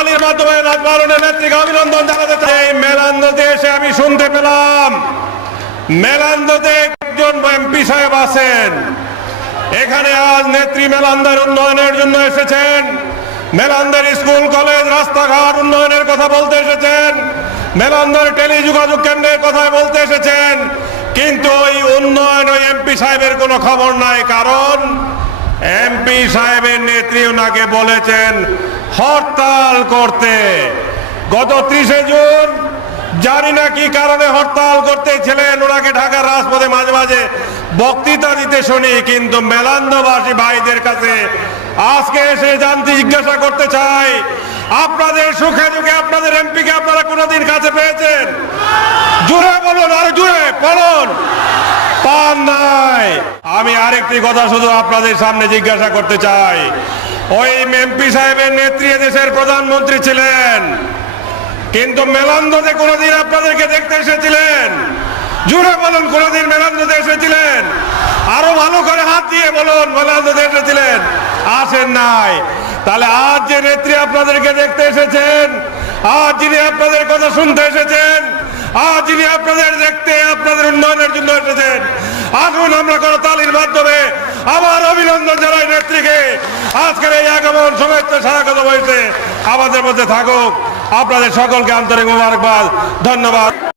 তালির মাধ্যমে রাজভবনের নেত্রীকে অভিনন্দন জানাতে চাই। এই মেলান্দতে এসে আমি শুনতে পেলাম। মেলান্দতে একজন এমপি সাহেব আছেন। এখানে আজ নেত্রী মেলান্দার উন্নয়নের জন্য এসেছেন। মেলান্দার স্কুল, কলেজ, রাস্তাঘাট উন্নয়নের কথা বলতে এসেছেন। মেলান্দার টেলিযোগাযোগ কেন্দ্রের কথা বলতে এসেছেন। কিন্তু ওই উন্নয়ন ওই এমপি সাহেবের কোনো খবর নাই। কারণ এমপি সাহেবের নেত্রী ওনাকে বলেছেন, হরতাল করতে। গত ত্রিশে জুন, জানি না কি কারণে হরতাল করতে ছিলেন ওনাকে ঢাকার রাজপথে মাঝে মাঝে বক্তৃতা দিতে শুনি, কিন্তু মেলান্দবাসী ভাইদের কাছে আজকে এসে জানতে জিজ্ঞাসা করতে চাই, আপনাদের সুখে দুঃখে, আপনাদের এমপিকে আপনারা কোনোদিন কাছে পেয়েছেন? জুড়ে বলুন, আর জুড়ে বলুন পান নাই। আমি আরেকটি কথা শুধু আপনাদের সামনে জিজ্ঞাসা করতে চাই। ওই এমপি সাহেবের নেত্রী দেশের প্রধানমন্ত্রী ছিলেন। কিন্তু মেলান্দতে কোনোদিন আপনাদেরকে দেখতে এসেছিলেন? জুড়ে বলুন, কোনোদিন মেলান্দতে এসেছিলেন? আরও ভালো করে হাত দিয়ে বলুন, মেলান্দতে এসেছিলেন? আসেন নাই। তাহলে আজ যে নেত্রী আপনাদেরকে দেখতে এসেছেন, আজ যিনি আপনাদের কথা শুনতে এসেছেন, আজ যিনি আপনাদের দেখতে, আপনাদের উন্নয়নের জন্য এসেছেন আসুন আমরা কোনো তালির মাধ্যমে আবার অভিনন্দন জানাই নেত্রীকে। আজকের এই আগমন শুভেচ্ছা স্বাগত হয়েছে আমাদের মধ্যে থাকুক। আপনাদের সকলকে আন্তরিক মোবারকবাদ, ধন্যবাদ।